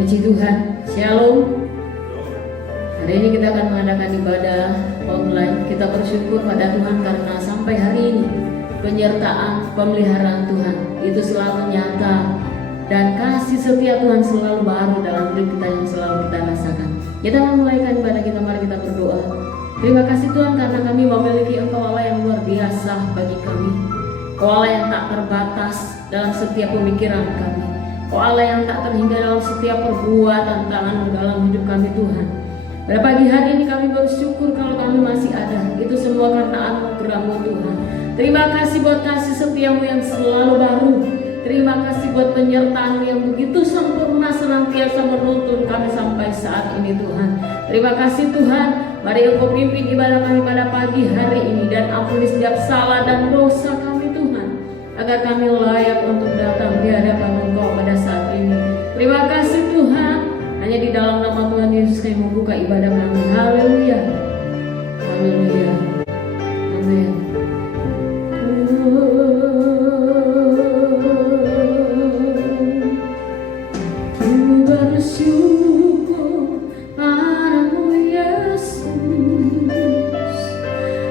Puji Tuhan, Shalom. Hari ini kita akan mengadakan ibadah online. Kita bersyukur pada Tuhan karena sampai hari ini penyertaan, pemeliharaan Tuhan itu selalu nyata, dan kasih setia Tuhan selalu baru dalam hidup kita yang selalu kita rasakan. Kita memulaikan ibadah kita, mari kita berdoa. Terima kasih Tuhan karena kami memiliki Engkau Allah yang luar biasa bagi kami. Engkau Allah yang tak terbatas dalam setiap pemikiran kami. Oh Allah yang tak terhingga dalam setiap perbuatan tangan dalam hidup kami Tuhan. Pada pagi hari ini kami bersyukur kalau kami masih ada. Itu semua karena anugerah-Mu Tuhan. Terima kasih buat kasih setiamu yang selalu baru. Terima kasih buat penyertaan yang begitu sempurna senantiasa menuntun kami sampai saat ini Tuhan. Terima kasih Tuhan. Mari Engkau pimpin ibadah kami pada pagi hari ini dan ampuni setiap salah dan dosa kami Tuhan, agar kami layak untuk datang di hadapan Engkau pada saat ini. Terima kasih Tuhan. Hanya di dalam nama Tuhan Yesus kami membuka ibadah kami. Haleluya. Haleluya. Amin. Ku bersyukur padamu Yesus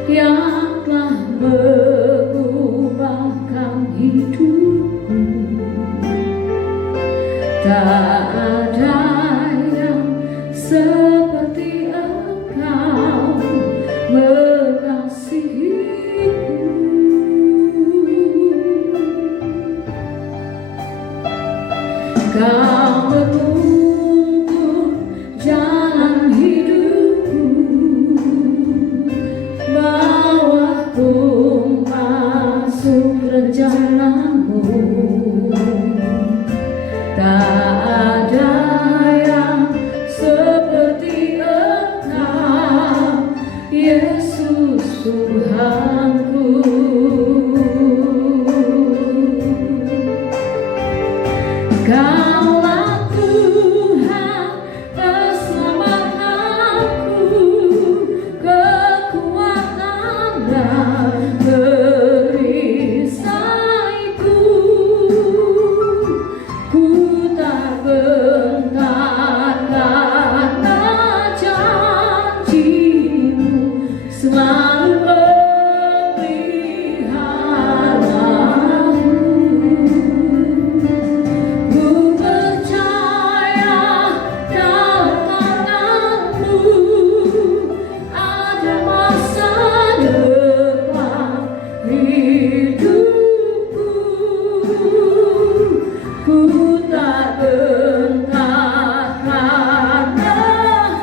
yang telah mengubahkan hidupku. Tak ada yang seperti Engkau mengasihiku. Kau menuntun jalan hidupku, bawaku masuk rencana-Mu. Tak ada yang seperti Engkau, Yesus Tuhanku. Kaulah Tuhan keselamatanku, kekuatan dan perisaiku. Ku tak gentar karena janji-Mu selalu memeliharaku. Ku percaya dalam tangan-Mu ada masa depan hidupku. Ku tak gentar karena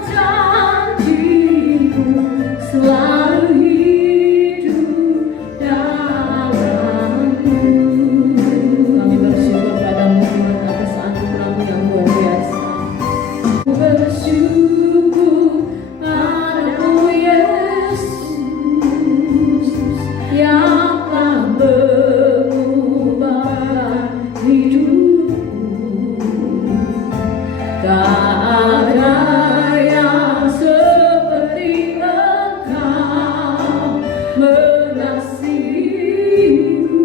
janji-Mu selalu hidup dalamku. Kami bersyukur padamu Tuhan atas anugerah-Mu yang luar biasa. Ku bersyukur padamu Yesus yang telah mengubahkan hidupku. Tak ada yang seperti Engkau mengasihiku.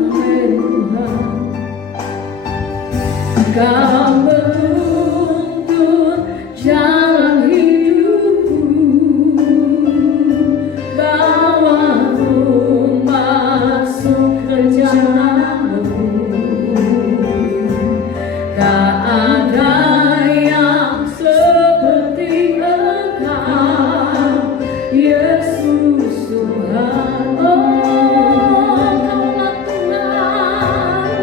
Amin Tuhan. Kau menuntun jalan hidupku, bawaku masuk rencana-Mu. Tak ada yang seperti Engkau, Yesus Tuhan. Oh, Kaulah Tuhan.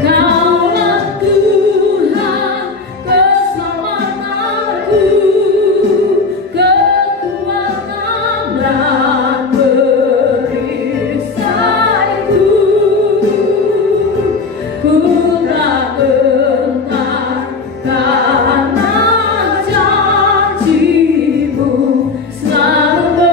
Kaulah Tuhan keselamatanku, kekuatan dan perisaiku. Ku tak gentar karena janji-Mu selalu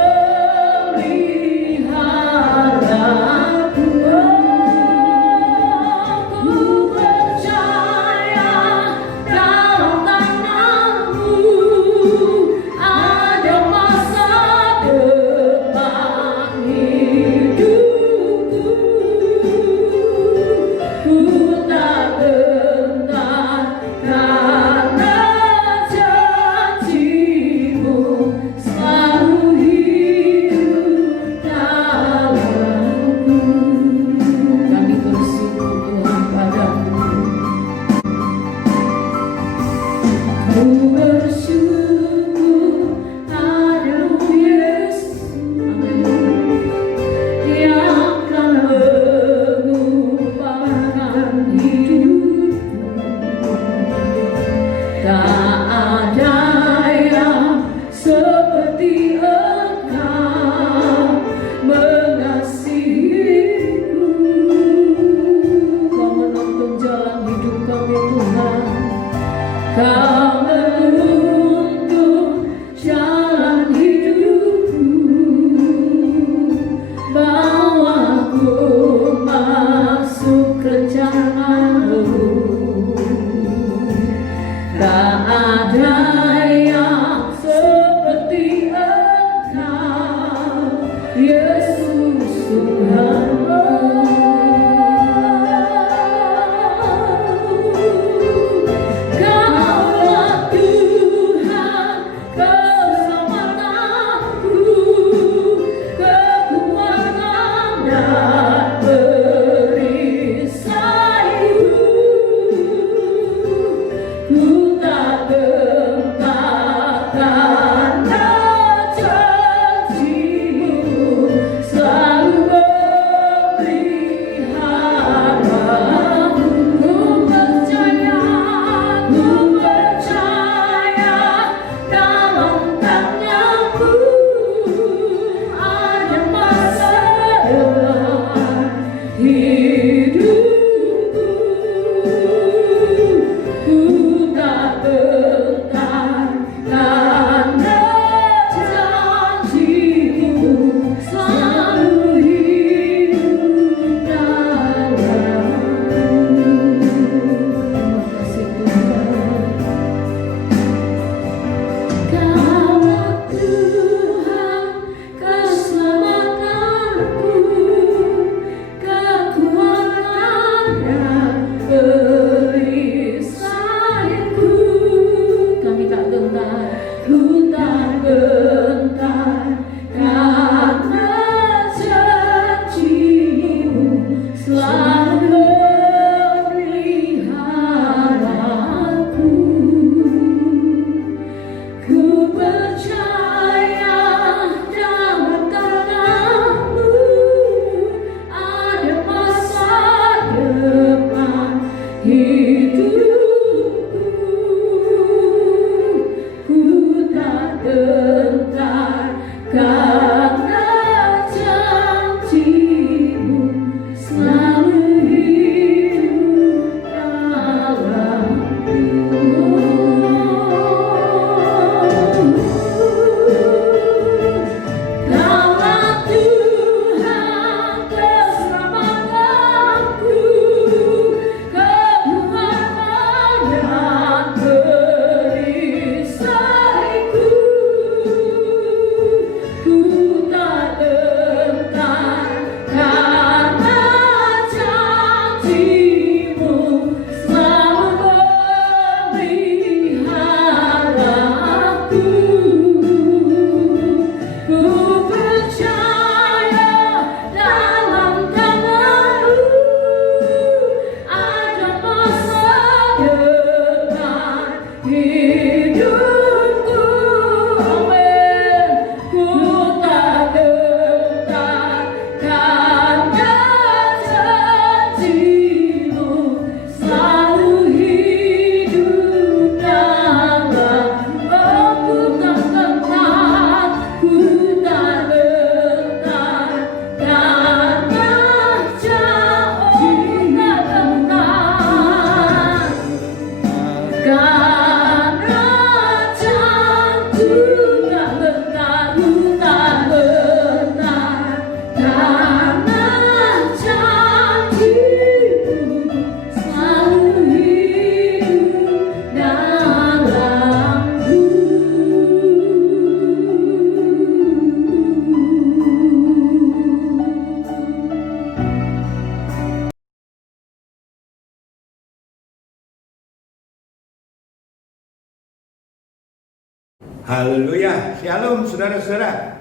Haleluya, shalom saudara-saudara.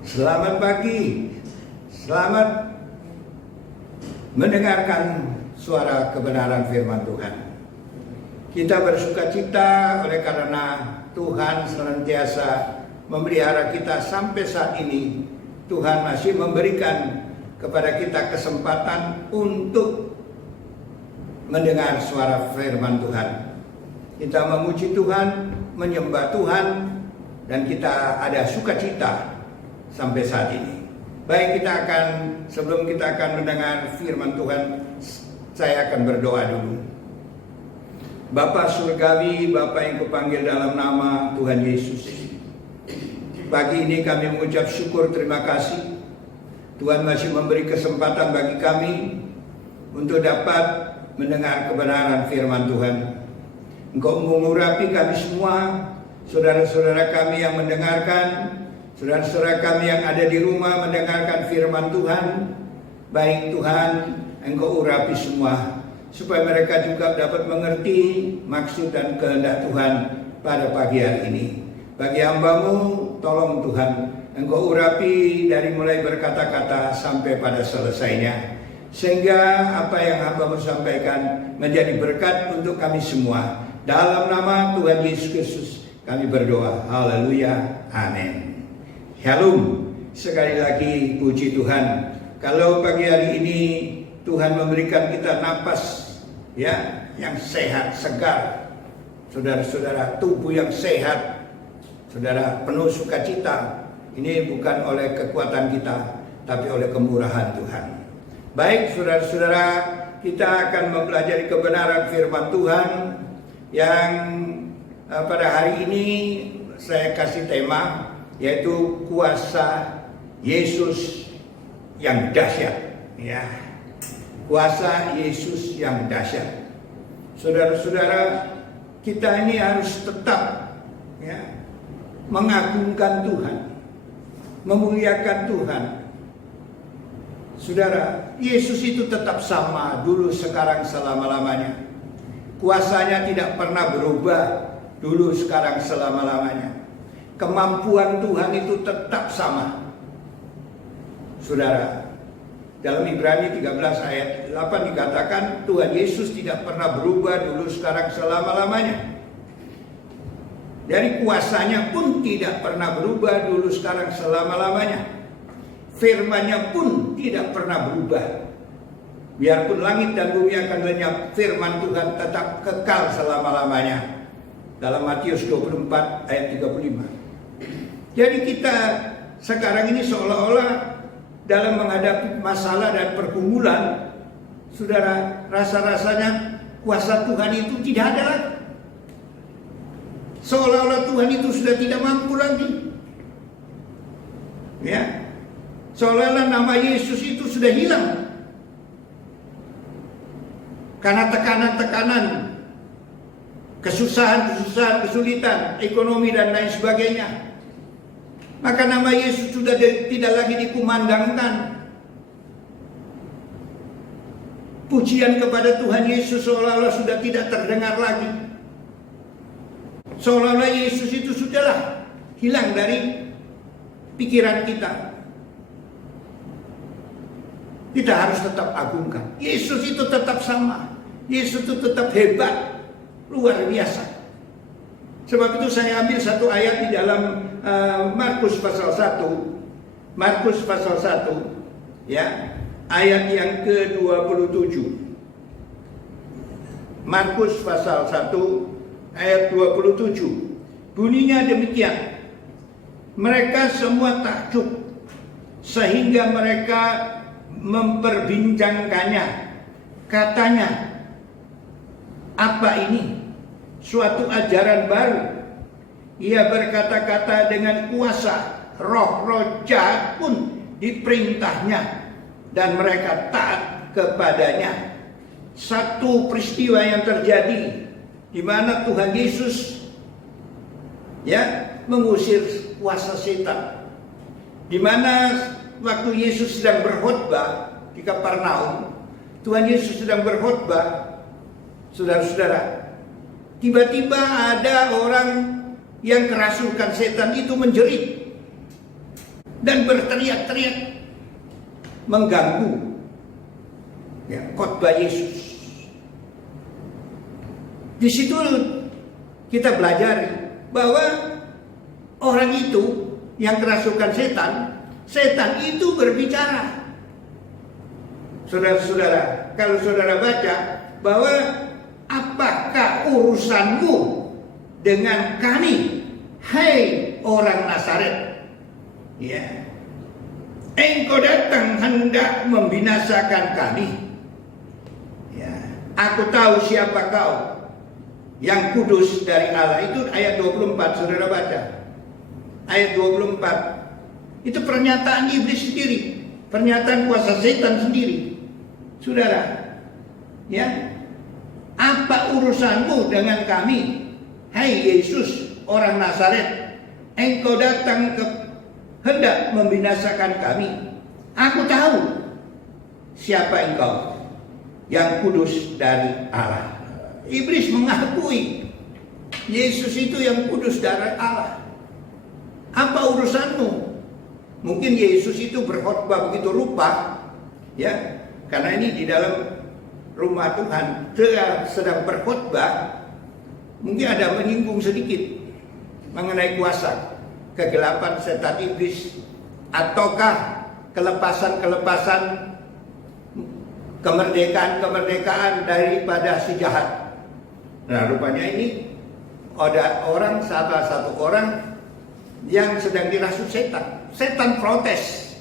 Selamat pagi, selamat mendengarkan suara kebenaran firman Tuhan. Kita bersuka cita oleh karena Tuhan senantiasa memelihara kita sampai saat ini. Tuhan masih memberikan kepada kita kesempatan untuk mendengar suara firman Tuhan. Kita memuji Tuhan, menyembah Tuhan, dan kita ada sukacita sampai saat ini. Baik, sebelum kita akan mendengar firman Tuhan, saya akan berdoa dulu. Bapa Surgawi, Bapa yang kupanggil dalam nama Tuhan Yesus. Pagi ini kami mengucap syukur, terima kasih. Tuhan masih memberi kesempatan bagi kami untuk dapat mendengar kebenaran firman Tuhan. Engkau mengurapi kami semua, saudara-saudara kami yang mendengarkan, saudara-saudara kami yang ada di rumah mendengarkan firman Tuhan. Baik Tuhan, Engkau urapi semua, supaya mereka juga dapat mengerti maksud dan kehendak Tuhan pada pagi hari ini. Bagi hamba-Mu, tolong Tuhan, Engkau urapi dari mulai berkata-kata sampai pada selesainya, sehingga apa yang hamba-Mu sampaikan menjadi berkat untuk kami semua. Dalam nama Tuhan Yesus Kristus kami berdoa. Haleluya. Amin. Shalom. Sekali lagi puji Tuhan. Kalau pagi hari ini Tuhan memberikan kita napas yang sehat, segar. Saudara-saudara, tubuh yang sehat. Saudara, penuh sukacita. Ini bukan oleh kekuatan kita, tapi oleh kemurahan Tuhan. Baik, saudara-saudara, kita akan mempelajari kebenaran firman Tuhan yang pada hari ini saya kasih tema, yaitu kuasa Yesus yang dahsyat. Ya, kuasa Yesus yang dahsyat. Saudara-saudara, kita ini harus tetap mengagungkan Tuhan, memuliakan Tuhan. Saudara, Yesus itu tetap sama dulu, sekarang, selama-lamanya. Kuasanya tidak pernah berubah dulu, sekarang, selama-lamanya. Kemampuan Tuhan itu tetap sama. Saudara, dalam Ibrani 13 ayat 8 dikatakan Tuhan Yesus tidak pernah berubah dulu, sekarang, selama-lamanya. Dari kuasanya pun tidak pernah berubah, dulu, sekarang, selama-lamanya. Firman-Nya pun tidak pernah berubah. Biarpun langit dan bumi akan lenyap, firman Tuhan tetap kekal selama-lamanya. Dalam Matius 24 ayat 35. Jadi kita sekarang ini seolah-olah dalam menghadapi masalah dan pergumulan, saudara, rasa-rasanya kuasa Tuhan itu tidak ada lagi. Seolah-olah Tuhan itu sudah tidak mampu lagi. Ya. Seolah-olah nama Yesus itu sudah hilang. Karena tekanan-tekanan, kesusahan, kesulitan, ekonomi dan lain sebagainya. Maka nama Yesus sudah tidak lagi dikumandangkan. Pujian kepada Tuhan Yesus seolah-olah sudah tidak terdengar lagi. Seolah-olah Yesus itu sudahlah hilang dari pikiran kita. Kita harus tetap agungkan. Yesus itu tetap sama. Yesus itu tetap hebat, luar biasa. Sebab itu saya ambil satu ayat di dalam Markus pasal 1. Markus pasal 1, ya, ayat yang ke-27. Markus pasal 1 ayat 27. Bunyinya demikian. Mereka semua takjub sehingga mereka memperbincangkannya. Katanya, apa ini? Suatu ajaran baru. Ia berkata-kata dengan kuasa. Roh-roh jahat pun diperintahnya dan mereka taat kepadanya. Satu peristiwa yang terjadi di mana Tuhan Yesus, ya, mengusir kuasa setan. Di mana waktu Yesus sedang berkhotbah di Kapernaum, Tuhan Yesus sedang berkhotbah, saudara-saudara, tiba-tiba ada orang yang kerasukan setan itu menjerit dan berteriak-teriak mengganggu, ya, khotbah Yesus. Di situ kita belajar bahwa orang itu yang kerasukan setan itu berbicara. Saudara-saudara, kalau saudara baca bahwa apakah urusanmu dengan kami, hai orang Nazaret? Ya, engkau datang hendak membinasakan kami. Ya, aku tahu siapa kau, yang kudus dari Allah. Itu ayat 24, saudara baca. Ayat 24. Itu pernyataan iblis sendiri. Pernyataan kuasa setan sendiri. Saudara, ya, apa urusanmu dengan kami, hai Yesus orang Nazaret? Engkau datang hendak membinasakan kami. Aku tahu siapa engkau, yang kudus dari Allah. Iblis mengakui Yesus itu yang kudus dari Allah. Apa urusanmu? Mungkin Yesus itu berkhotbah begitu rupa, ya, karena ini di dalam rumah Tuhan, dia sedang berkhotbah, mungkin ada menyinggung sedikit mengenai kuasa kegelapan setan iblis, ataukah kelepasan kemerdekaan daripada si jahat. Nah, rupanya ini ada salah satu orang yang sedang dirasuk setan. Setan protes,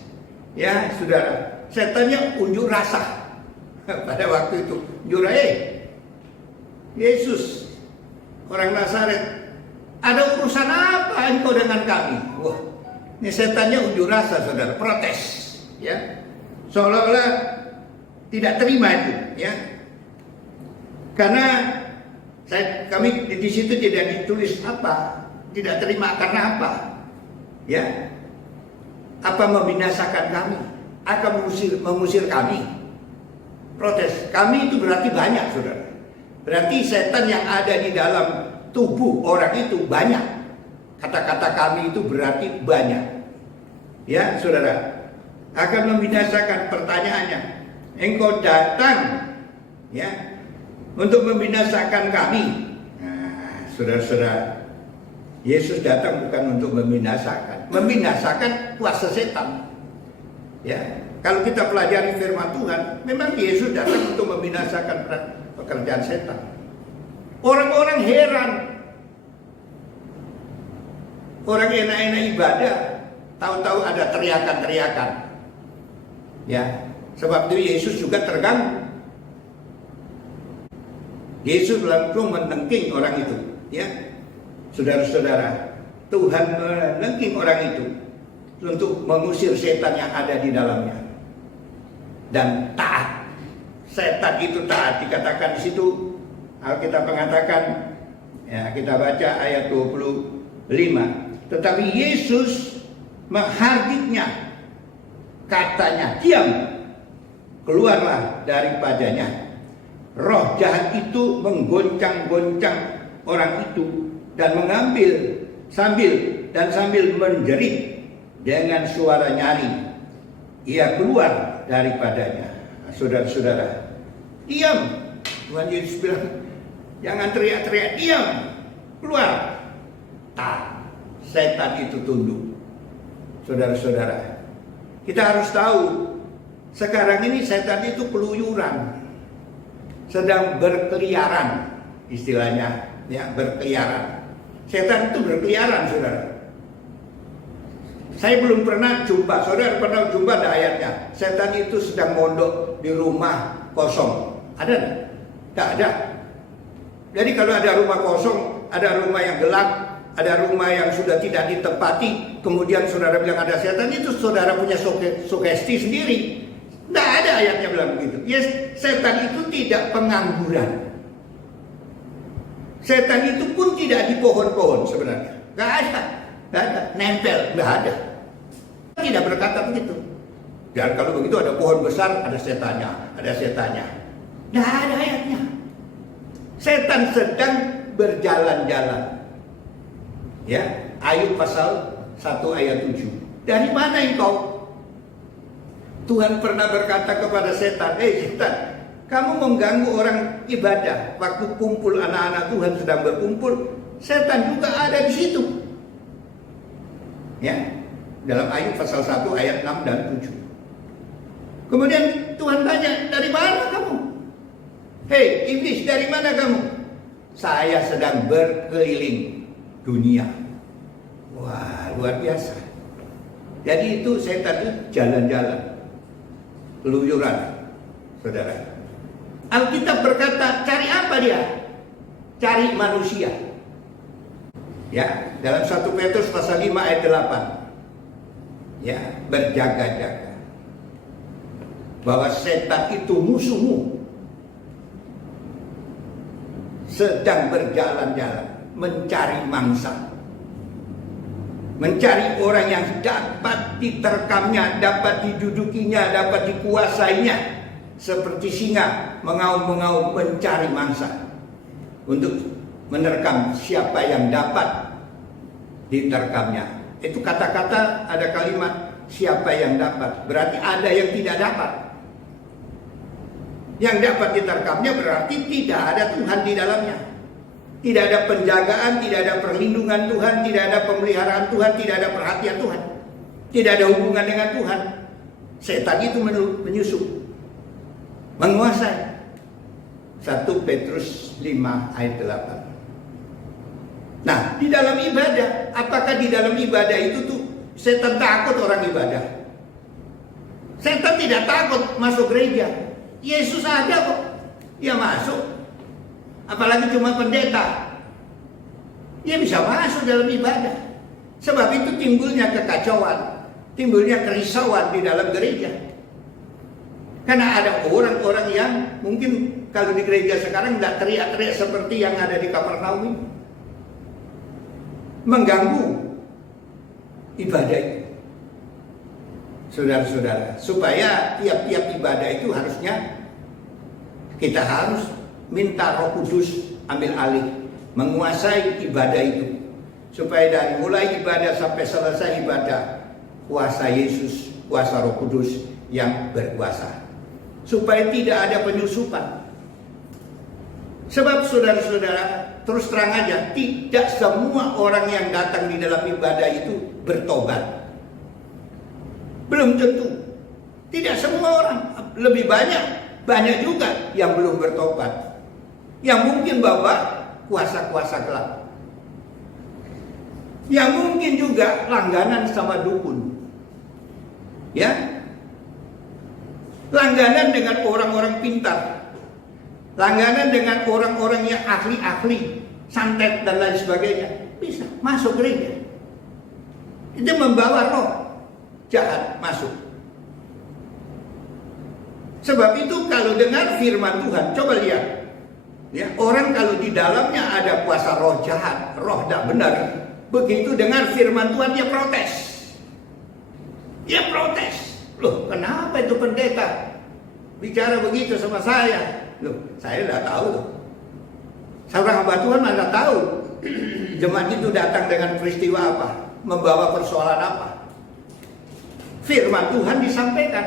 ya, saudara. Setannya unjuk rasa pada waktu itu. Unjuk rasa, Yesus orang Nazaret, ada urusan apa engkau dengan kami? Wah, ini setannya unjuk rasa, saudara, protes, ya, seolah-olah tidak terima itu, ya. Karena kami di situ tidak ditulis apa, tidak terima karena apa, ya, apa membinasakan kami, akan mengusir kami. Protes, kami itu berarti banyak, saudara. Berarti setan yang ada di dalam tubuh orang itu banyak. Kata-kata kami itu berarti banyak, ya, saudara. Akan membinasakan. Pertanyaannya, engkau datang, ya, untuk membinasakan kami. Nah, saudara-saudara, Yesus datang bukan untuk membinasakan kuasa setan. Ya, kalau kita pelajari firman Tuhan, memang Yesus datang untuk membinasakan pekerjaan setan. Orang-orang heran, orang enak-enak ibadah, tahu-tahu ada teriakan-teriakan. Ya, sebab itu Yesus juga terganggu. Yesus langsung menengking orang itu. Ya, saudara-saudara, Tuhan menengking orang itu untuk mengusir setan yang ada di dalamnya. Dan taat. Setan itu taat. Dikatakan di situ, Alkitab mengatakan, ya, kita baca ayat 25. Tetapi Yesus menghardiknya, katanya, diam, keluarlah daripadanya. Roh jahat itu menggoncang-goncang orang itu dan mengambil sambil menjerit dengan suara nyaring. Ia keluar daripadanya. Saudara-saudara, diam. Tuhan Yesus bilang, jangan teriak-teriak, diam, keluar. Setan itu tunduk. Saudara-saudara, kita harus tahu, sekarang ini setan itu keluyuran, sedang berkeliaran, istilahnya, ya, berkeliaran. Setan itu berkeliaran, saudara. Saya belum pernah jumpa, saudara pernah jumpa ada ayatnya, setan itu sedang mondok di rumah kosong. Ada enggak? Tidak ada. Jadi kalau ada rumah kosong, ada rumah yang gelap, ada rumah yang sudah tidak ditempati, kemudian saudara bilang ada setan, itu saudara punya sugesti sendiri. Tidak ada ayatnya bilang begitu. Yes, setan itu tidak pengangguran. Setan itu pun tidak di pohon-pohon sebenarnya. Tidak ada. Tidak ada. Nempel. Tidak ada. Tidak berkata begitu. Dan kalau begitu ada pohon besar, ada setannya. Ada setannya. Tidak ada ayatnya. Setan sedang berjalan-jalan. Ya, Ayub pasal 1 ayat 7. Dari mana engkau? Tuhan pernah berkata kepada setan, setan, kamu mengganggu orang ibadah. Waktu kumpul anak-anak Tuhan sedang berkumpul, setan juga ada di situ. Ya, dalam Ayub pasal 1 ayat 6 dan 7. Kemudian Tuhan tanya, dari mana kamu? Hei iblis, dari mana kamu? Saya sedang berkeliling dunia. Wah, luar biasa. Jadi itu setan itu jalan-jalan, keluyuran, saudara. Alkitab berkata, cari apa dia? Cari manusia. Ya, dalam 1 Petrus pasal 5 ayat 8. Ya, berjaga-jaga. Bahwa setan itu musuhmu. Sedang berjalan-jalan, mencari mangsa. Mencari orang yang dapat diterkamnya, dapat didudukinya, dapat dikuasainya. Seperti singa mengaum-mengaum mencari mangsa. Untuk menerkam siapa yang dapat diterkamnya. Itu kata-kata, ada kalimat siapa yang dapat. Berarti ada yang tidak dapat. Yang dapat diterkamnya berarti tidak ada Tuhan di dalamnya. Tidak ada penjagaan, tidak ada perlindungan Tuhan, tidak ada pemeliharaan Tuhan, tidak ada perhatian Tuhan. Tidak ada hubungan dengan Tuhan. Setan itu menyusup, menguasai. 1 Petrus 5 ayat 8. Nah, di dalam ibadah, apakah di dalam ibadah itu tuh setan takut orang ibadah? Setan tidak takut masuk gereja. Yesus ada kok, dia masuk. Apalagi cuma pendeta, dia bisa masuk dalam ibadah. Sebab itu timbulnya kekacauan, timbulnya kerisauan di dalam gereja. Karena ada orang-orang yang mungkin kalau di gereja sekarang tidak teriak-teriak seperti yang ada di Kapernaum ini, mengganggu ibadah itu. Saudara-saudara, supaya tiap-tiap ibadah itu harusnya kita harus minta Roh Kudus ambil alih, menguasai ibadah itu. Supaya dari mulai ibadah sampai selesai ibadah, kuasa Yesus, kuasa Roh Kudus yang berkuasa. Supaya tidak ada penyusupan. Sebab saudara-saudara, terus terang aja, tidak semua orang yang datang di dalam ibadah itu bertobat. Belum tentu. Tidak semua orang. Lebih banyak juga yang belum bertobat. Yang mungkin bawa kuasa-kuasa gelap. Yang mungkin juga langganan sama dukun. Ya. Langganan dengan orang-orang pintar. Langganan dengan orang-orang yang ahli-ahli, santet dan lain sebagainya, bisa masuk gereja. Itu membawa roh jahat masuk. Sebab itu kalau dengar firman Tuhan, coba lihat. Ya, orang kalau di dalamnya ada kuasa roh jahat, roh tidak benar, begitu dengar firman Tuhan dia protes. Dia protes. Loh, kenapa itu pendeta bicara begitu sama saya? Loh, saya udah tahu loh. Seorang hamba Tuhan mana tahu jemaat itu datang dengan peristiwa apa, membawa persoalan apa. Firman Tuhan disampaikan.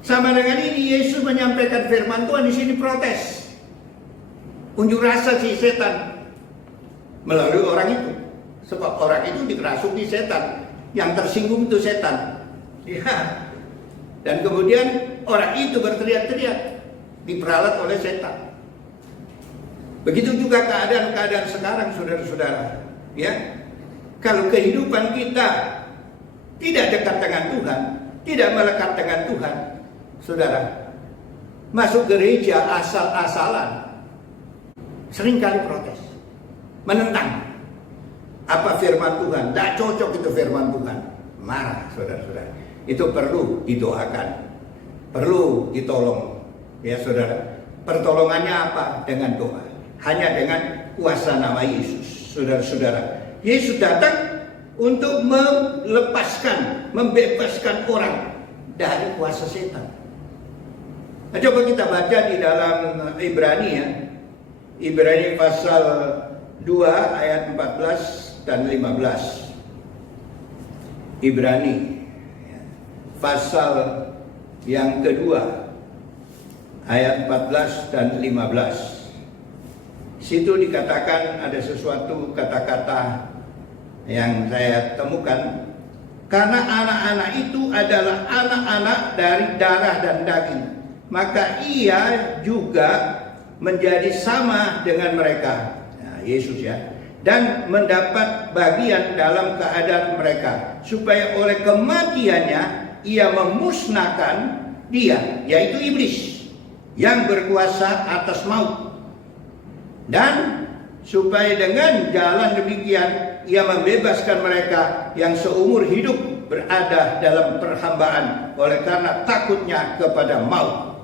Sama dengan ini Yesus menyampaikan firman Tuhan, di sini protes. Unjuk rasa si setan melalui orang itu. Sebab orang itu dikerasuki setan, yang tersinggung itu setan. Ya. Dan kemudian orang itu berteriak-teriak, diperalat oleh setan. Begitu juga keadaan-keadaan sekarang, saudara-saudara. Ya, kalau kehidupan kita tidak dekat dengan Tuhan, tidak melekat dengan Tuhan, saudara, masuk gereja asal-asalan, seringkali protes, menentang apa firman Tuhan, tidak cocok itu firman Tuhan, marah, saudara-saudara. Itu perlu didoakan, perlu ditolong. Ya saudara, pertolongannya apa? Dengan doa. Hanya dengan kuasa nama Yesus. Saudara-saudara, Yesus datang untuk melepaskan, membebaskan orang dari kuasa setan. Nah, coba kita baca di dalam Ibrani ya. Ibrani pasal 2 ayat 14 dan 15. Ibrani pasal yang kedua ayat 14 dan 15. Situ dikatakan ada sesuatu kata-kata yang saya temukan. Karena anak-anak itu adalah anak-anak dari darah dan daging, maka ia juga menjadi sama dengan mereka. Nah, Yesus ya. Dan mendapat bagian dalam keadaan mereka, supaya oleh kematiannya ia memusnahkan dia, yaitu iblis, yang berkuasa atas maut. Dan supaya dengan jalan demikian ia membebaskan mereka yang seumur hidup berada dalam perhambaan oleh karena takutnya kepada maut.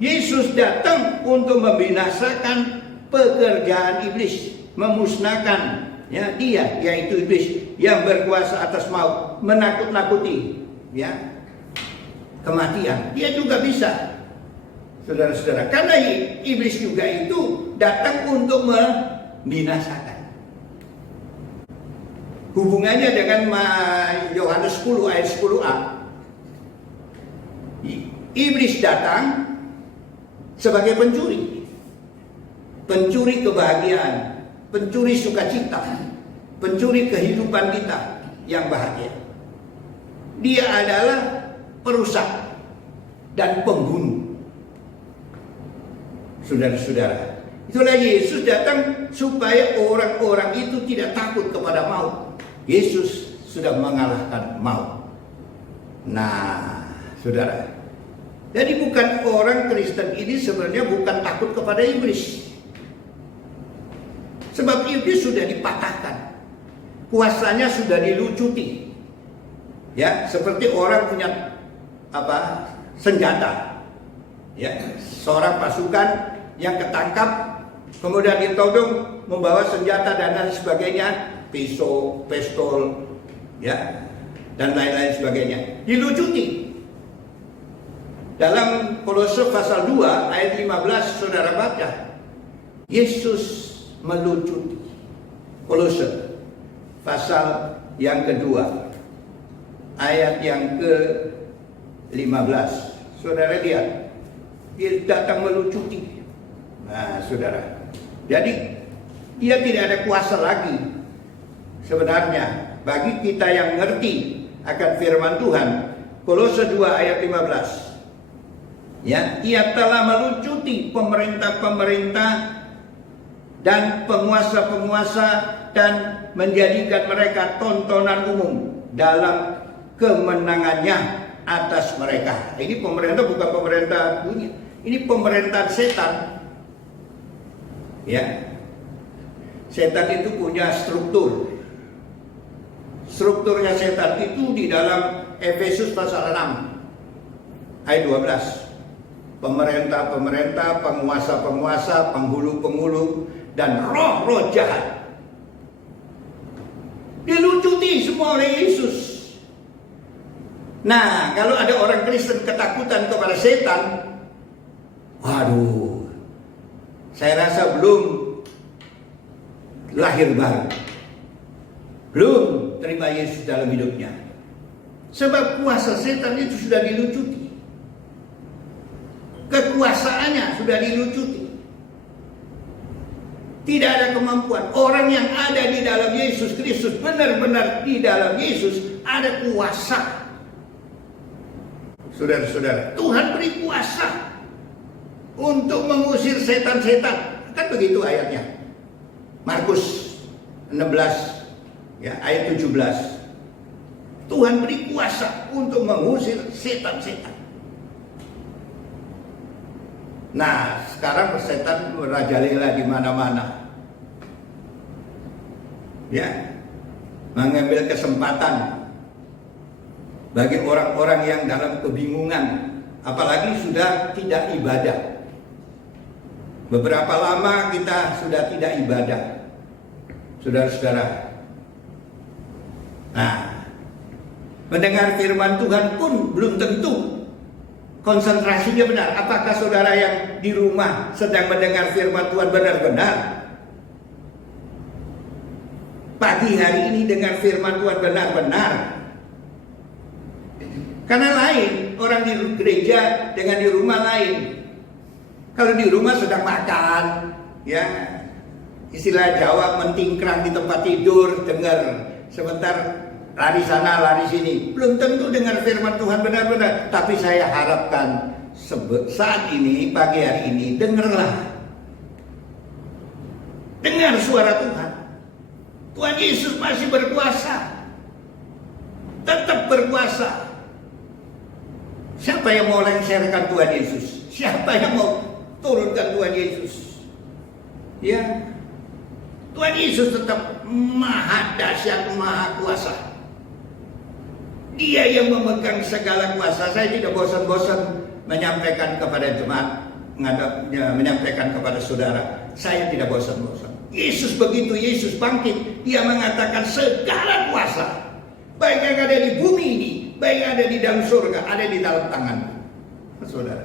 Yesus datang untuk membinasakan pekerjaan iblis, memusnahkan ya dia, yaitu iblis yang berkuasa atas maut, menakut-nakuti ya kematian. Dia juga bisa, saudara-saudara, karena iblis juga itu datang untuk membinasakan. Hubungannya dengan Yohanes 10 ayat 10a. Iblis datang sebagai pencuri. Pencuri kebahagiaan, pencuri sukacita, pencuri kehidupan kita yang bahagia. Dia adalah perusak dan pembunuh. Saudara-saudara, itulah Yesus datang supaya orang-orang itu tidak takut kepada maut. Yesus sudah mengalahkan maut. Nah, saudara, jadi bukan orang Kristen ini sebenarnya bukan takut kepada iblis. Sebab iblis sudah dipatahkan, kuasanya sudah dilucuti. Ya, seperti orang punya senjata. Ya, seorang pasukan yang ketangkap, kemudian ditodong membawa senjata dan lain sebagainya, pisau, pistol, ya, dan lain-lain sebagainya, dilucuti. Dalam Kolose pasal 2 ayat 15 saudara baca, Yesus melucuti. Kolose pasal yang kedua ayat yang ke-15. Saudara lihat, dia datang melucuti. Nah, saudara, jadi Ia tidak ada kuasa lagi sebenarnya bagi kita yang ngerti akan firman Tuhan. Kolose 2 ayat 15. Ya, ia telah melucuti pemerintah-pemerintah dan penguasa-penguasa dan menjadikan mereka tontonan umum dalam kemenangannya atas mereka. Ini pemerintah bukan pemerintah dunia, ini pemerintahan setan. Ya, setan itu punya struktur. Strukturnya setan itu di dalam Efesus pasal 6 ayat 12. Pemerintah-pemerintah, penguasa-penguasa, penghulu-penghulu, dan roh-roh jahat dilucuti semua oleh Yesus. Nah, kalau ada orang Kristen ketakutan kepada setan, waduh, saya rasa belum lahir baru, belum terima Yesus dalam hidupnya. Sebab kuasa setan itu sudah dilucuti. Kekuasaannya sudah dilucuti. Tidak ada kemampuan. Orang yang ada di dalam Yesus Kristus, benar-benar di dalam Yesus, ada kuasa. Saudara-saudara, Tuhan beri kuasa untuk mengusir setan-setan. Kan begitu ayatnya. Markus 16 ya, ayat 17. Tuhan beri kuasa untuk mengusir setan-setan. Nah, sekarang setan merajalela di mana-mana. Ya, mengambil kesempatan bagi orang-orang yang dalam kebingungan, apalagi sudah tidak ibadah. Beberapa lama kita sudah tidak ibadah, saudara-saudara. Nah, mendengar firman Tuhan pun belum tentu konsentrasinya benar. Apakah saudara yang di rumah sedang mendengar firman Tuhan benar-benar? Pagi hari ini dengar firman Tuhan benar-benar. Karena lain, orang di gereja dengan di rumah lain. Kalau di rumah sedang makan, ya, istilah Jawa mentingkrang di tempat tidur, dengar sebentar lari sana, lari sini. Belum tentu dengar firman Tuhan benar-benar. Tapi saya harapkan saat ini, pagi hari ini, dengarlah. Dengar suara Tuhan. Tuhan Yesus masih berkuasa. Tetap berkuasa. Siapa yang mau lengserkan Tuhan Yesus? Siapa yang mau turunkan Tuhan Yesus? Ya, Tuhan Yesus tetap maha dahsyat, maha kuasa. Dia yang memegang segala kuasa. Saya tidak bosan-bosan menyampaikan kepada jemaat, menyampaikan kepada saudara. Saya tidak bosan-bosan. Yesus begitu Yesus bangkit, dia mengatakan segala kuasa, baik yang ada di bumi ini, baik yang ada di dalam surga, ada di dalam tangan saudara.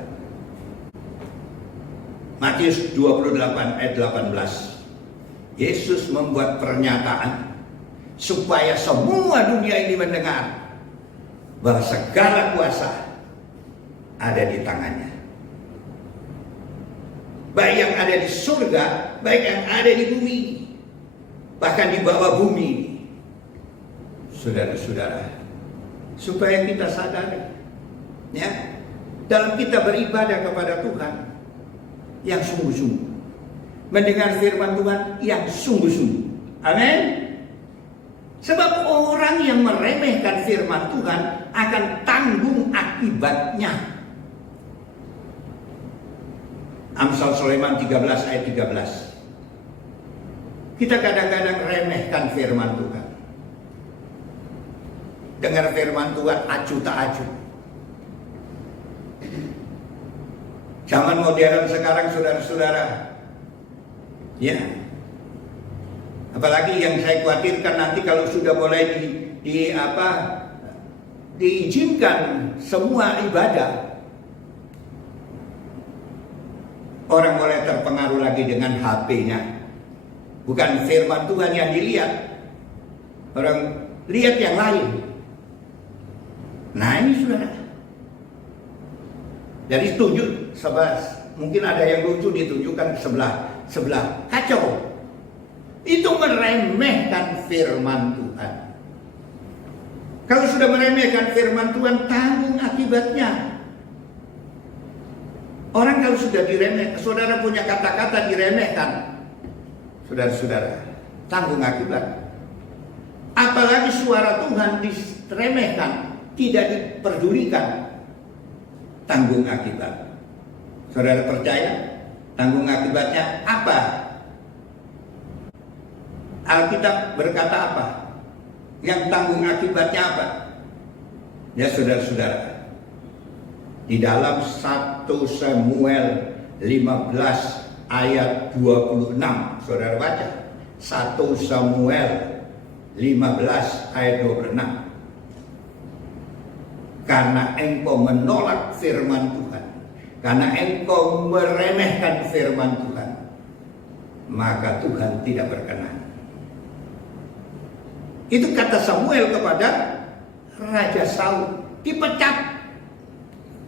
Matius 28 ayat 18. Yesus membuat pernyataan supaya semua dunia ini mendengar bahwa segala kuasa ada di tangannya. Baik yang ada di surga, baik yang ada di bumi, bahkan di bawah bumi. Saudara-saudara, supaya kita sadar, ya, dalam kita beribadah kepada Tuhan yang sungguh-sungguh, mendengar firman Tuhan yang sungguh-sungguh. Amin. Sebab orang yang meremehkan firman Tuhan akan tanggung akibatnya. Amsal Sulaiman 13 ayat 13. Kita kadang-kadang remehkan firman Tuhan. Dengar firman Tuhan acuh tak acuh. Zaman modern sekarang saudara-saudara, ya, apalagi yang saya khawatirkan nanti kalau sudah mulai diizinkan semua ibadah, orang mulai terpengaruh lagi dengan HP-nya. Bukan firman Tuhan yang dilihat, orang lihat yang lain. Nah ini saudara, jadi tunjuk sebelah, mungkin ada yang lucu ditunjukkan sebelah kacau. itu meremehkan firman Tuhan. Kalau sudah meremehkan firman Tuhan, tanggung akibatnya. Orang kalau sudah diremehkan, saudara punya kata-kata diremehkan, saudara-saudara, tanggung akibat. Apalagi suara Tuhan diremehkan, tidak diperdulikan, tanggung akibat. Saudara percaya? Tanggung akibatnya apa? Alkitab berkata apa? Yang tanggung akibatnya apa? Ya saudara-saudara, di dalam 1 Samuel 15 ayat 26, saudara baca 1 Samuel 15 ayat 26. Karena engkau menolak firman Tuhan, karena engkau meremehkan firman Tuhan, maka Tuhan tidak berkenan. Itu kata Samuel kepada Raja Saul. Dipecat,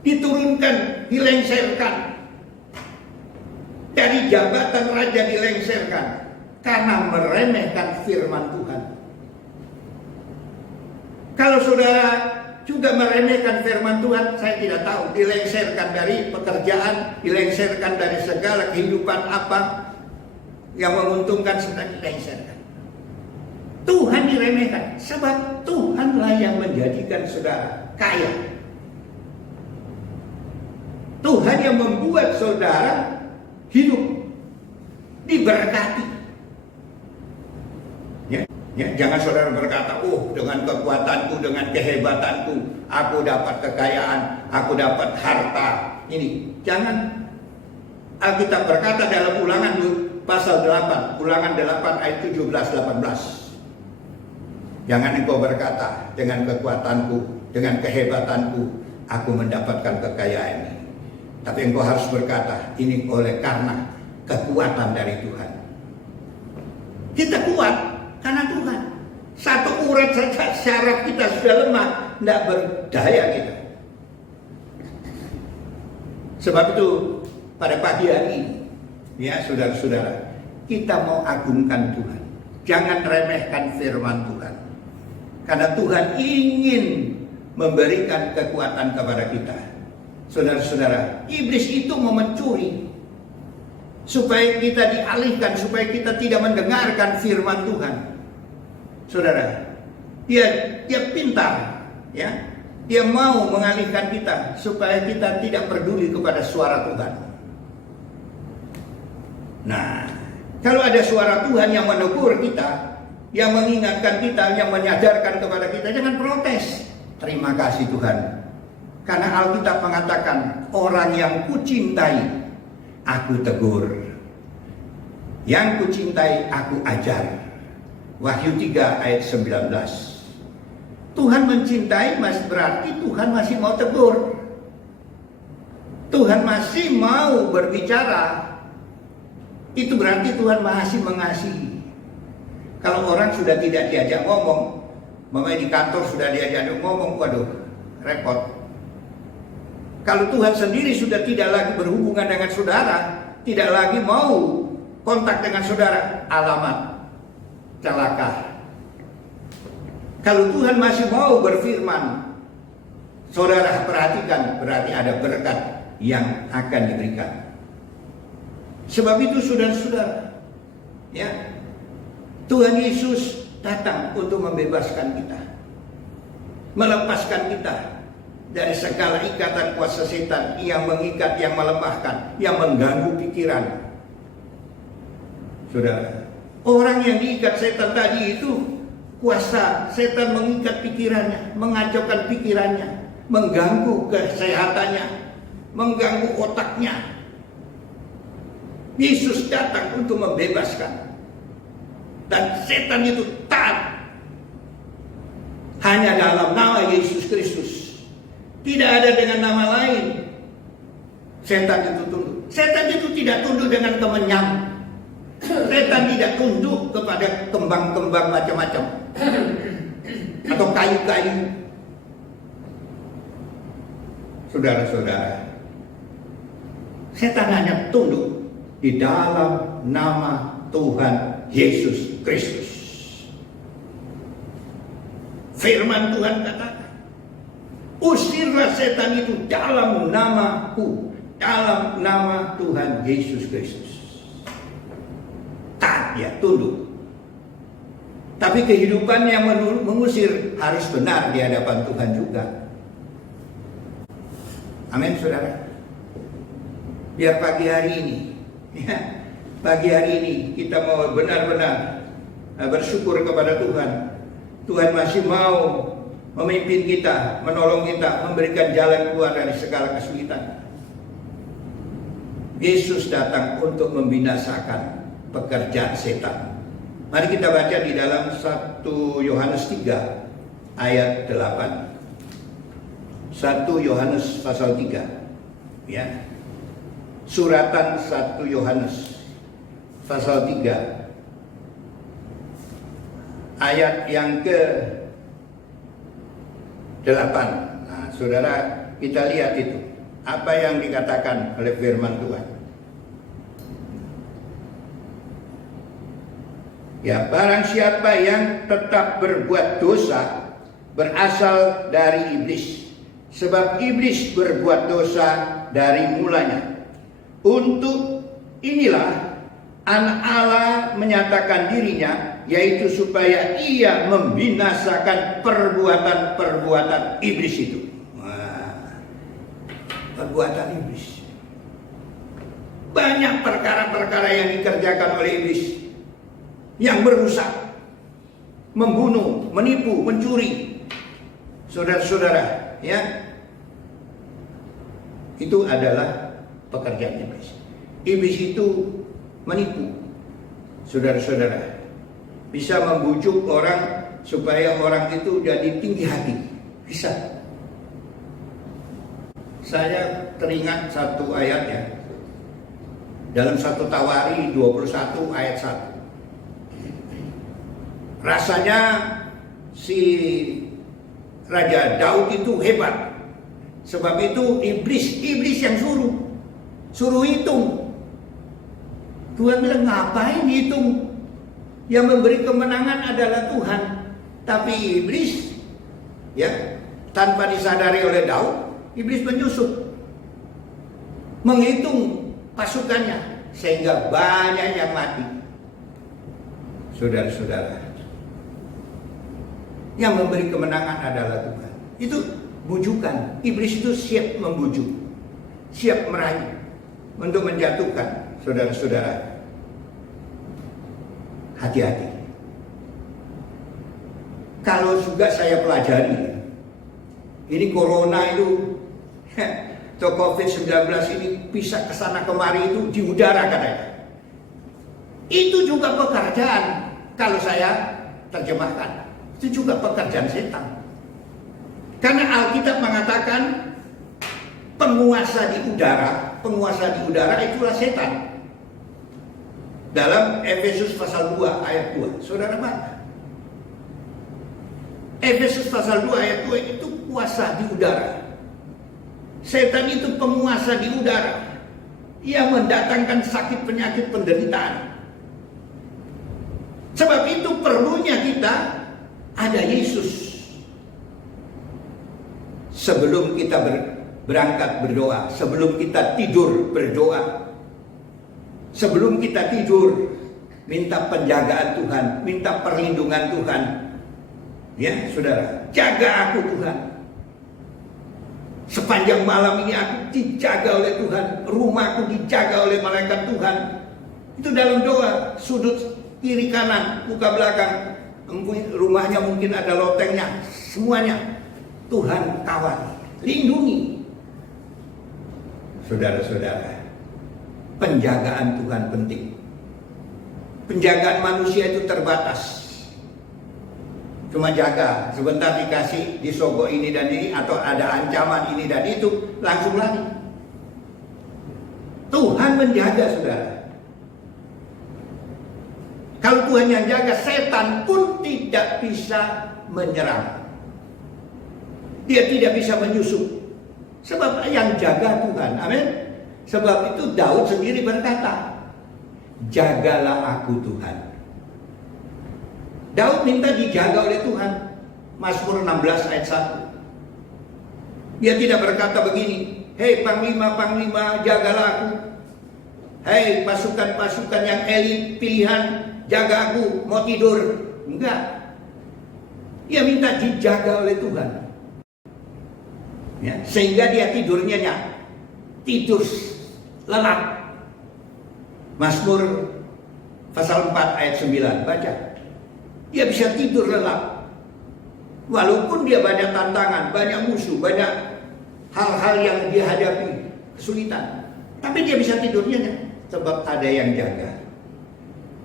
diturunkan, dilengserkan. Dari jabatan raja dilengserkan karena meremehkan firman Tuhan. Kalau saudara juga meremehkan firman Tuhan, saya tidak tahu. Dilengserkan dari pekerjaan, dilengserkan dari segala kehidupan apa yang menguntungkan, sudah dilengserkan. Tuhan diremehkan, sebab Tuhanlah yang menjadikan saudara kaya. Tuhan yang membuat saudara hidup, diberkati. Ya, jangan saudara berkata, oh dengan kekuatanku, dengan kehebatanku, aku dapat kekayaan, aku dapat harta. Ini, jangan. Alkitab berkata dalam Ulangan pasal 8, Ulangan 8 ayat 17-18. Jangan engkau berkata, dengan kekuatanku, dengan kehebatanku, aku mendapatkan kekayaan ini. Tapi engkau harus berkata, ini oleh karena kekuatan dari Tuhan. Kita kuat karena Tuhan. Satu urat saja syaraf kita sudah lemah, tidak berdaya kita. Sebab itu pada pagi hari ini, ya saudara-saudara, kita mau agungkan Tuhan. Jangan remehkan firman Tuhan. Karena Tuhan ingin memberikan kekuatan kepada kita. Saudara-saudara, iblis itu mau mencuri supaya kita dialihkan, supaya kita tidak mendengarkan firman Tuhan. Saudara, dia pintar, ya. Dia mau mengalihkan kita supaya kita tidak peduli kepada suara Tuhan. Nah, kalau ada suara Tuhan yang menegur kita, yang mengingatkan kita, yang menyadarkan kepada kita, jangan protes. Terima kasih Tuhan. Karena Alkitab mengatakan, orang yang kucintai, aku tegur. Yang kucintai, aku ajar. Wahyu 3 ayat 19. Tuhan mencintai, berarti Tuhan masih mau tegur. Tuhan masih mau berbicara. Itu berarti Tuhan masih mengasihi. Kalau orang sudah tidak diajak ngomong, mamanya di kantor sudah diajak ngomong, waduh, repot. Kalau Tuhan sendiri sudah tidak lagi berhubungan dengan saudara, tidak lagi mau kontak dengan saudara, alamat celaka. Kalau Tuhan masih mau berfirman, saudara perhatikan, berarti ada berkat yang akan diberikan. Sebab itu saudara-saudara, ya, Tuhan Yesus datang untuk membebaskan kita, melepaskan kita dari segala ikatan kuasa setan yang mengikat, yang melemahkan, yang mengganggu pikiran. Saudara, orang yang diikat setan tadi itu, kuasa setan mengikat pikirannya, mengacaukan pikirannya, mengganggu kesehatannya, mengganggu otaknya. Yesus datang untuk membebaskan. Dan setan itu taat hanya dalam nama Yesus Kristus. Tidak ada dengan nama lain. Setan itu tunduk. Setan itu tidak tunduk dengan kemenyan. Setan tidak tunduk kepada kembang-kembang macam-macam atau kayu-kayu. Saudara-saudara, setan hanya tunduk di dalam nama Tuhan Yesus Kristus. Firman Tuhan katakan, usirlah setan itu dalam namaku, dalam nama Tuhan Yesus Kristus. Taat ya, tunduk. Tapi kehidupan yang mengusir harus benar di hadapan Tuhan juga. Amin, saudara. Biar pagi hari ini, ya, pagi hari ini kita mau benar-benar bersyukur kepada Tuhan. Tuhan masih mau memimpin kita, menolong kita, memberikan jalan keluar dari segala kesulitan. Yesus datang untuk membinasakan pekerjaan setan. Mari kita baca di dalam 1 Yohanes 3 ayat 8. 1 Yohanes pasal 3. Ya. Suratan 1 Yohanes pasal 3 ayat yang ke-8. Nah, saudara, kita lihat itu. Apa yang dikatakan oleh firman Tuhan. Ya, barang siapa yang tetap berbuat dosa berasal dari iblis. Sebab iblis berbuat dosa dari mulanya. Untuk inilah Anak Allah menyatakan dirinya, yaitu supaya ia membinasakan perbuatan-perbuatan iblis itu. Wah, perbuatan iblis. Banyak perkara-perkara yang dikerjakan oleh iblis yang merusak, membunuh, menipu, mencuri. Saudara-saudara, ya, itu adalah pekerjaan iblis. Iblis itu menipu. Saudara-saudara, bisa membujuk orang supaya orang itu jadi tinggi hati. Bisa. Saya teringat satu ayat ya, dalam 1 Tawari 21 ayat 1. Rasanya si Raja Daud itu hebat. Sebab itu iblis yang suruh hitung. Tuhan bilang, ngapain hitung? Yang memberi kemenangan adalah Tuhan. Tapi iblis, ya, tanpa disadari oleh Daud, iblis menyusup, menghitung pasukannya, sehingga banyak yang mati. Saudara-saudara, yang memberi kemenangan adalah Tuhan. Itu bujukan. Iblis itu siap membujuk, siap merayu untuk menjatuhkan. Saudara-saudara, hati-hati. Kalau juga saya pelajari, ini corona itu, atau COVID-19 ini bisa kesana kemari itu di udara katanya. Itu juga pekerjaan, kalau saya terjemahkan, itu juga pekerjaan setan. Karena Alkitab mengatakan penguasa di udara itulah setan. Dalam Efesus pasal 2 ayat 2. Saudara baca. Efesus pasal 2 ayat 2 itu kuasa di udara. Setan itu penguasa di udara. Ia mendatangkan sakit, penyakit, penderitaan. Sebab itu perlunya kita ada Yesus. Sebelum kita berangkat berdoa, sebelum kita tidur berdoa, sebelum kita tidur minta penjagaan Tuhan, minta perlindungan Tuhan. Ya, saudara, jaga aku Tuhan. Sepanjang malam ini aku dijaga oleh Tuhan, rumahku dijaga oleh malaikat Tuhan. Itu dalam doa, sudut kiri kanan, muka belakang, rumahnya mungkin ada lotengnya, semuanya Tuhan kawal, lindungi. Saudara-saudara, penjagaan Tuhan penting. Penjagaan manusia itu terbatas. Cuma jaga, sebentar dikasih disogok ini dan ini, atau ada ancaman ini dan itu, langsung lari. Tuhan menjaga, saudara. Kalau Tuhan yang jaga, setan pun tidak bisa menyerang. Dia tidak bisa menyusup. Sebab yang jaga Tuhan. Amin. Sebab itu Daud sendiri berkata, jagalah aku Tuhan. Daud minta dijaga oleh Tuhan. Mazmur 16 ayat 1. Dia tidak berkata begini, hei panglima, panglima, jagalah aku. Hei pasukan-pasukan yang elit pilihan, jaga aku, mau tidur. Enggak. Dia minta dijaga oleh Tuhan. Ya, sehingga dia tidurnya tidur lelap. Mazmur pasal 4 ayat 9, baca. Dia bisa tidur lelap. Walaupun dia banyak tantangan, banyak musuh, banyak hal-hal yang dia hadapi, kesulitan. Tapi dia bisa tidurnya, sebab ada yang jaga.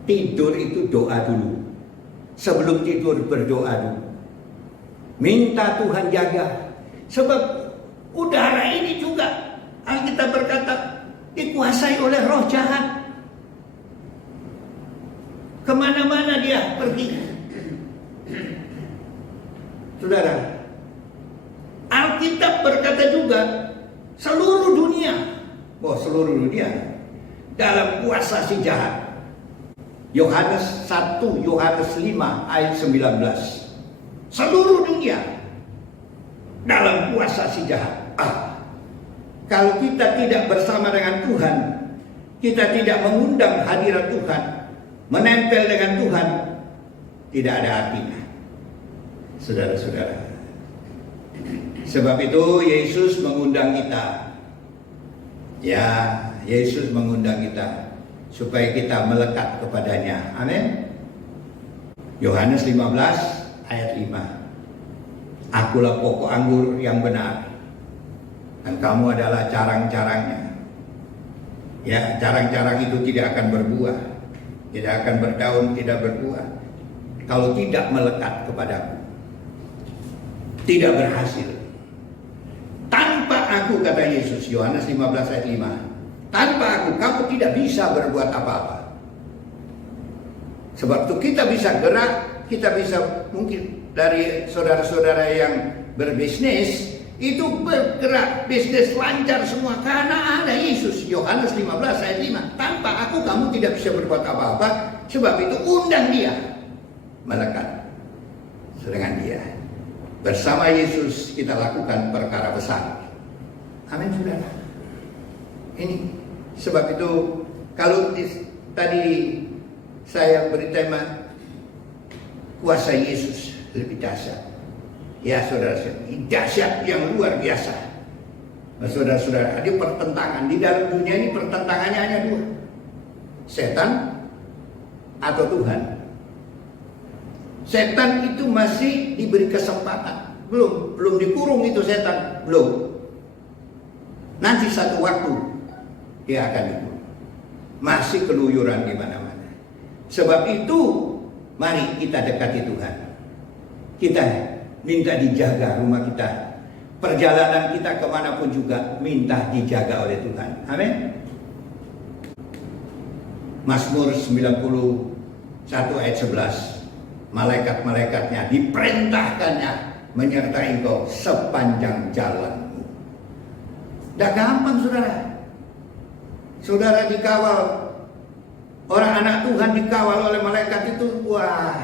Tidur itu doa dulu. Sebelum tidur berdoa dulu. Minta Tuhan jaga. Sebab udara ini juga, Alkitab berkata, dikuasai oleh roh jahat. Kemana-mana dia pergi. Saudara, Alkitab berkata juga seluruh dunia, dalam kuasa si jahat. Yohanes 1, Yohanes 5 ayat 19. Seluruh dunia dalam kuasa si jahat. Kalau kita tidak bersama dengan Tuhan, kita tidak mengundang hadirat Tuhan, menempel dengan Tuhan, tidak ada artinya. Saudara-saudara, sebab itu Yesus mengundang kita. Ya, Yesus mengundang kita supaya kita melekat kepadanya. Amin. Yohanes 15 ayat 5. Akulah pokok anggur yang benar, dan kamu adalah carang-carangnya. Ya, carang-carang itu tidak akan berbuah, tidak akan berdaun, tidak berbuah kalau tidak melekat kepadaku. Tidak berhasil. Tanpa aku, kata Yesus, Yohanes 15 ayat 5. Tanpa aku, kamu tidak bisa berbuat apa-apa. Sebab itu kita bisa gerak, kita bisa, mungkin dari saudara-saudara yang berbisnis, itu bergerak, bisnis lancar semua karena ada Yesus. Yohanes 15 ayat 5. Tanpa aku, kamu tidak bisa berbuat apa-apa. Sebab itu undang dia, melekat dengan dia. Bersama Yesus kita lakukan perkara besar. Amin, saudara. Ini sebab itu kalau tadi saya beri tema kuasa Yesus lebih dahsyat. Ya saudara-saudara, dahsyat yang luar biasa. Saudara-saudara, ada pertentangan di dalam dunia ini. Pertentangannya hanya dua: setan atau Tuhan. Setan itu masih diberi kesempatan. Belum dikurung itu setan, belum. Nanti satu waktu dia akan dikurung. Masih keluyuran di mana-mana. Sebab itu mari kita dekati Tuhan. Kita minta dijaga rumah kita. Perjalanan kita kemanapun juga minta dijaga oleh Tuhan. Amin. Mazmur 91 ayat 11. Malaikat-malaikatnya diperintahkannya menyertai engkau sepanjang jalanmu. Tidak gampang, saudara. Saudara dikawal, orang anak Tuhan dikawal oleh malaikat itu, wah,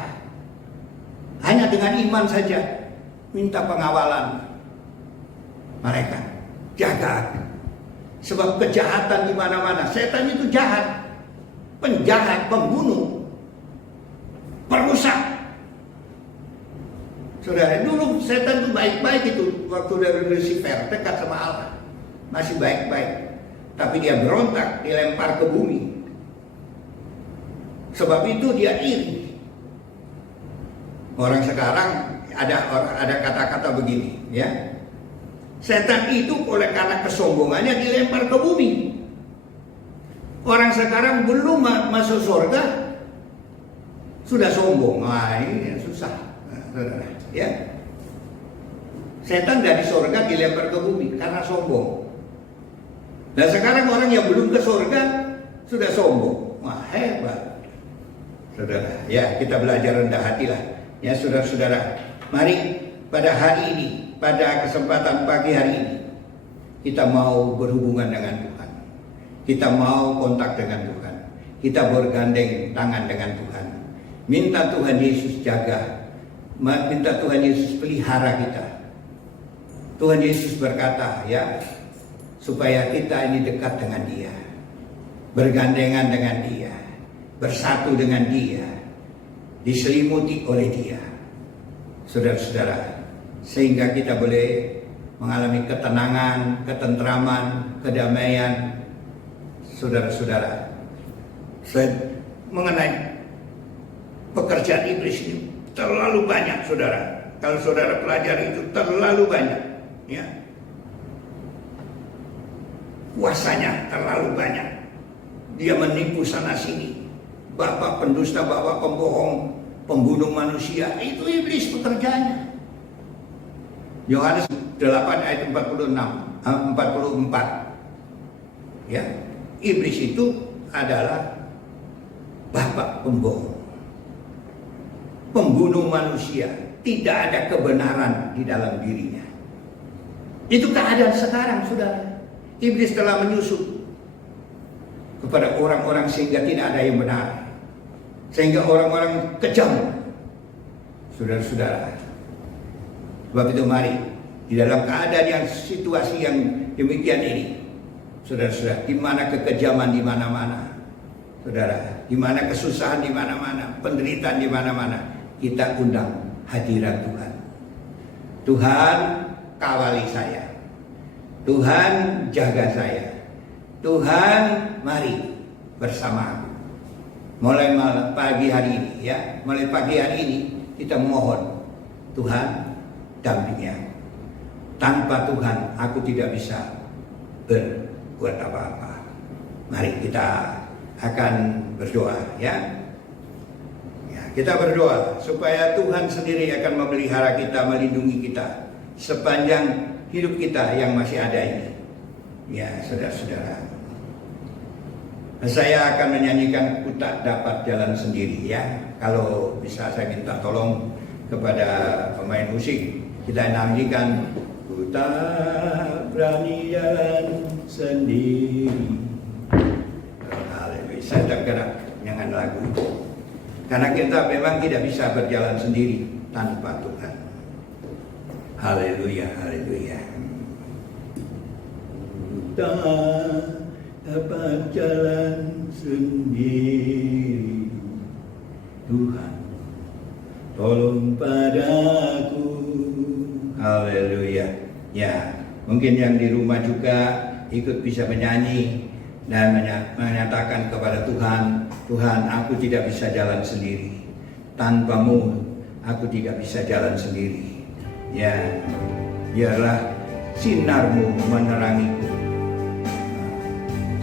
hanya dengan iman saja minta pengawalan malaikat. Jaga. Sebab kejahatan di mana-mana. Setan itu jahat, penjahat, pembunuh, perusak. Saudara, dulu setan itu baik-baik itu waktu dari Lucifer dekat sama Allah, masih baik-baik. Tapi dia berontak, dilempar ke bumi. Sebab itu dia iri. Orang sekarang ada kata-kata begini, ya. Setan itu oleh karena kesombongannya dilempar ke bumi. Orang sekarang belum masuk surga sudah sombong. Nah, ini susah, saudara. Ya, setan dari surga dilempar ke bumi karena sombong. Nah sekarang orang yang belum ke surga sudah sombong. Wah, hebat, saudara. Ya, kita belajar rendah hatilah. Ya, saudara-saudara, mari pada hari ini, pada kesempatan pagi hari ini, kita mau berhubungan dengan Tuhan. Kita mau kontak dengan Tuhan. Kita bergandeng tangan dengan Tuhan. Minta Tuhan Yesus jaga, minta Tuhan Yesus pelihara kita. Tuhan Yesus berkata ya, supaya kita ini dekat dengan Dia, bergandengan dengan Dia, bersatu dengan Dia, diselimuti oleh Dia. Saudara-saudara, sehingga kita boleh mengalami ketenangan, ketentraman, kedamaian. Saudara-saudara, mengenai pekerjaan iblis ini terlalu banyak, saudara. Kalau saudara pelajari itu terlalu banyak, ya. Kuasanya terlalu banyak. Dia menipu sana sini. Bapak pendusta, bapak pembohong, pembunuh manusia. Itu iblis pekerjaannya. Yohanes 8 ayat 44. Ya, iblis itu adalah bapak pembohong, pembunuh manusia, tidak ada kebenaran di dalam dirinya. Itu keadaan sekarang, saudara. Iblis telah menyusup kepada orang-orang sehingga tidak ada yang benar, sehingga orang-orang kejam. Saudara-saudara, sebab itu mari di dalam keadaan yang situasi yang demikian ini, saudara-saudara, di mana kekejaman di mana-mana, saudara, di mana kesusahan di mana-mana, penderitaan di mana-mana, kita undang hadirat Tuhan. Tuhan, kawali saya. Tuhan, jaga saya. Tuhan, mari bersama aku. Mulai pagi hari ini, ya, mulai pagi hari ini kita mohon Tuhan dampingi aku. Tanpa Tuhan aku tidak bisa berbuat apa-apa. Mari kita akan berdoa, ya. Kita berdoa supaya Tuhan sendiri akan memelihara kita, melindungi kita sepanjang hidup kita yang masih ada ini. Ya, saudara-saudara, saya akan menyanyikan "Ku Tak Dapat Jalan Sendiri", ya. Kalau bisa saya minta tolong kepada pemain musik, kita nyanyikan "Ku tak berani jalan sendiri". Haleluya. Saya tergerak dengan lagu itu. Karena kita memang tidak bisa berjalan sendiri tanpa Tuhan. Haleluya, haleluya. Tak dapat jalan sendiri, Tuhan tolong padaku. Haleluya. Ya, mungkin yang di rumah juga ikut bisa menyanyi dan menyatakan kepada Tuhan, Tuhan, aku tidak bisa jalan sendiri. Tanpamu aku tidak bisa jalan sendiri. Ya, biarlah sinarmu menerangiku,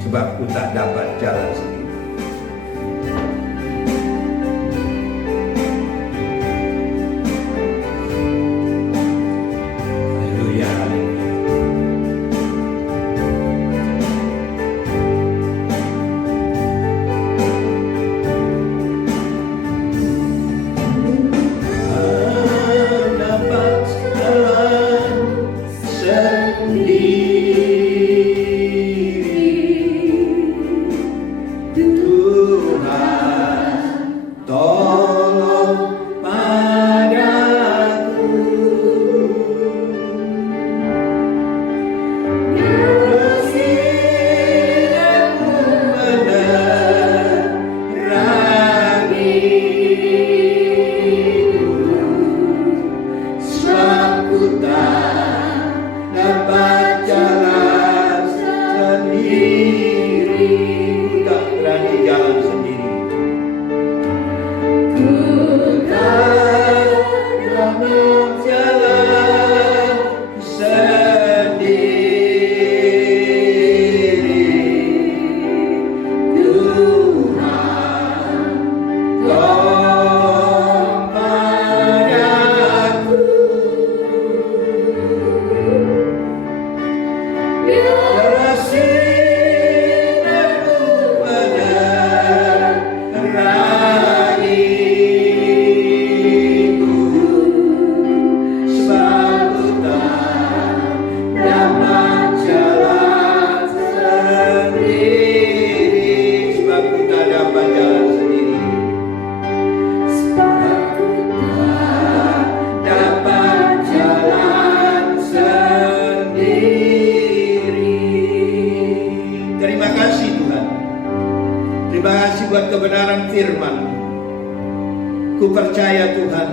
sebab ku tak dapat jalan sendiri. Haleluya, haleluya. firman. Ku percaya Tuhan,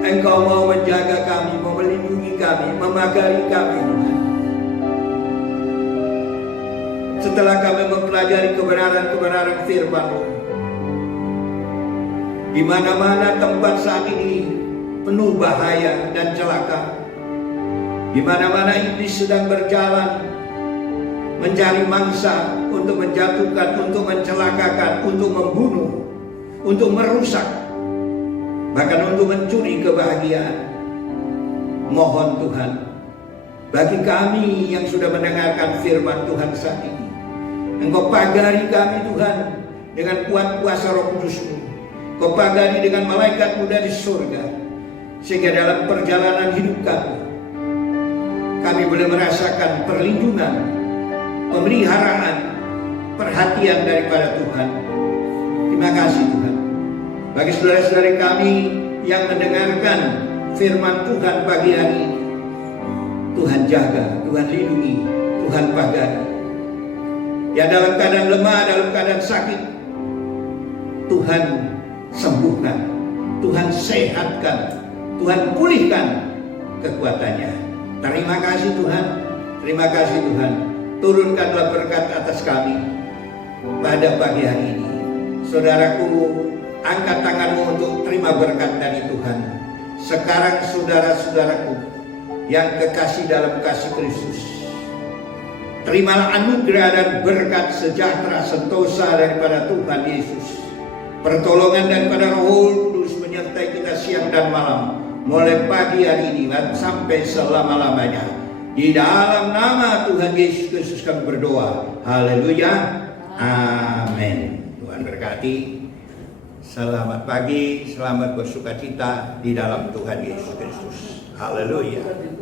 Engkau mau menjaga kami, mau melindungi kami, memagari kami Tuhan. Setelah kami mempelajari kebenaran-kebenaran firman-Mu, di mana-mana tempat saat ini penuh bahaya dan celaka, di mana-mana iblis sedang berjalan mencari mangsa untuk menjatuhkan, untuk mencelakakan, untuk membunuh, untuk merusak, bahkan untuk mencuri kebahagiaan. Mohon Tuhan, bagi kami yang sudah mendengarkan firman Tuhan saat ini, Engkau pagari kami Tuhan dengan kuat kuasa Roh Kudus-Mu. Engkau pagari dengan malaikat-Mu dari surga, sehingga dalam perjalanan hidup kami boleh merasakan perlindungan, pemeliharaan, perhatian daripada Tuhan. Terima kasih Tuhan. Bagi saudara-saudara kami yang mendengarkan firman Tuhan pagi hari ini, Tuhan jaga, Tuhan lindungi, Tuhan pagari. Yang dalam keadaan lemah, dalam keadaan sakit, Tuhan sembuhkan, Tuhan sehatkan, Tuhan pulihkan kekuatannya. Terima kasih Tuhan, terima kasih Tuhan. Turunkanlah berkat atas kami pada pagi hari ini. Saudaraku, angkat tanganmu untuk terima berkat dari Tuhan. Sekarang saudara-saudaraku yang kekasih dalam kasih Kristus, terimalah anugerah dan berkat sejahtera sentosa daripada Tuhan Yesus. Pertolongan daripada Roh Kudus menyertai kita siang dan malam, mulai pagi hari ini sampai selama-lamanya. Di dalam nama Tuhan Yesus Kristus kami berdoa. Haleluya. Amin. Tuhan berkati. Selamat pagi, selamat bersukacita di dalam Tuhan Yesus Kristus. Haleluya.